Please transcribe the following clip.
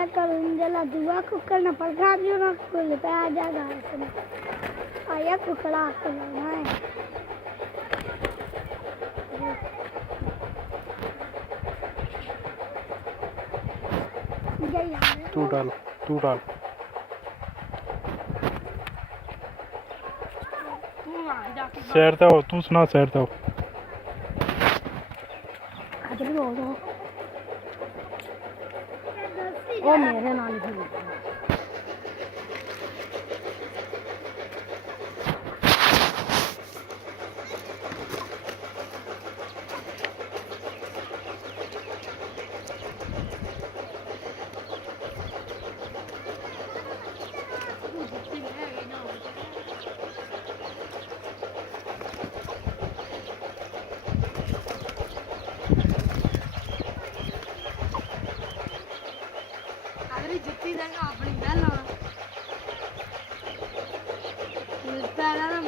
मेरा करूँ जला दुआ कुकर न पलका दियो ना कुल पे आ जाएगा आया कुकड़ा करना है तू डाल सैर तो हो तू सुना सैर तो ओ मेरे नाल ही जुत्ती देगा अपनी बहन मिलता है